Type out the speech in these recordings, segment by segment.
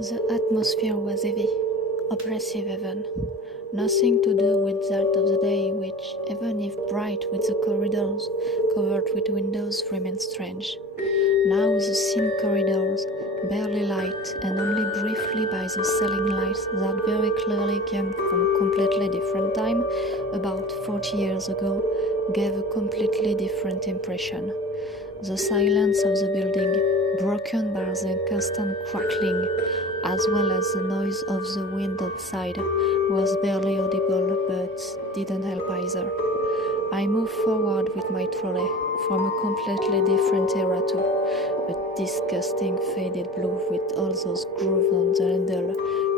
The atmosphere was heavy, oppressive even. Nothing to do with that of the day, which, even if bright with the corridors covered with windows, remained strange. Now the thin corridors, barely light and only briefly by the ceiling lights that very clearly came from a completely different time, about 40 years ago, gave a completely different impression. The silence of the building, broken by the constant crackling, as well as the noise of the wind outside, was barely audible but didn't help either. I moved forward with my trolley, from a completely different era too, a disgusting faded blue with all those grooves on the handle,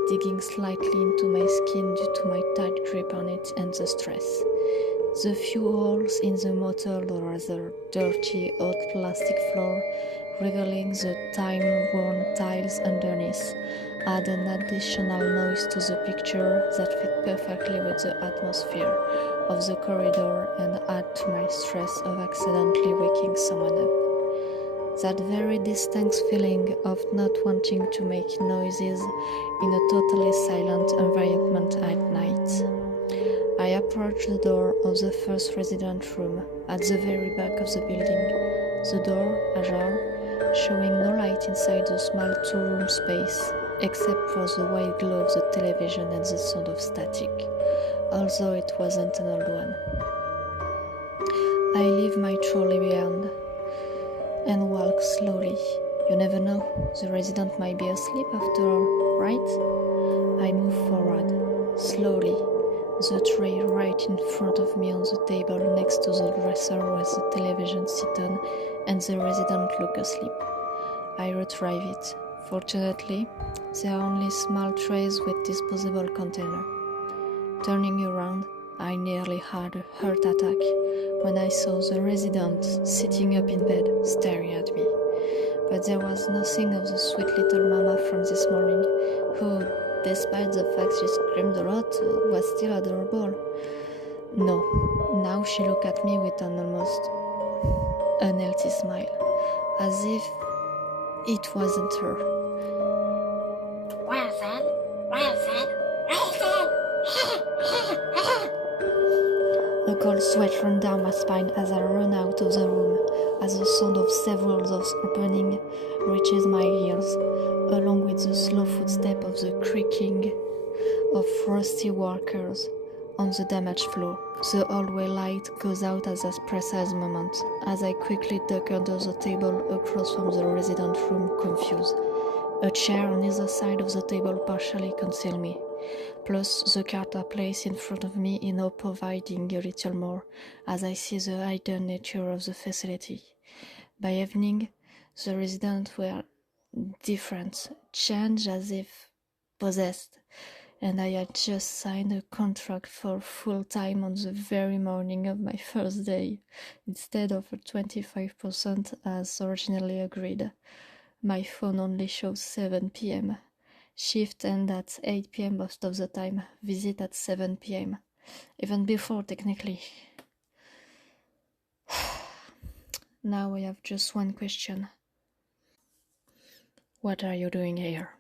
digging slightly into my skin due to my tight grip on it and the stress. The few holes in the mottled or rather dirty old plastic floor, revealing the time-worn tiles underneath, add an additional noise to the picture that fit perfectly with the atmosphere of the corridor and add to my stress of accidentally waking someone up. That very distinct feeling of not wanting to make noises in a totally silent environment at night. I approached the door of the first resident room at the very back of the building, the door ajar, showing no light inside the small two-room space, except for the white glow of the television and the sound of static, although it wasn't an old one. I leave my trolley behind and walk slowly. You never know, the resident might be asleep after all, right? I move forward, slowly. The tray right in front of me on the table next to the dresser with the television sit on and the resident look asleep. I retrieve it. Fortunately, there are only small trays with disposable container. Turning around, I nearly had a heart attack when I saw the resident sitting up in bed, staring at me. But there was nothing of the sweet little mama from this morning, who, despite the fact she screamed a lot, was still adorable. No, now she looked at me with an almost unhealthy smile, as if it wasn't her. Wilson! A cold sweat ran down my spine as I ran out of the room, as the sound of several doors opening reaches my ears, along with the slow footstep of the creaking of rusty workers on the damaged floor. The hallway light goes out at that precise moment, as I quickly duck under the table across from the resident room, confused. A chair on either side of the table partially conceals me, plus the cards are placed in front of me in hope providing a little more, as I see the hidden nature of the facility. By evening, the residents were different, changed as if possessed, and I had just signed a contract for full-time on the very morning of my first day, instead of a 25% as originally agreed. My phone only shows 7 p.m. Shift end at 8 p.m. most of the time, visit at 7 p.m. Even before, technically. Now I have just one question. What are you doing here?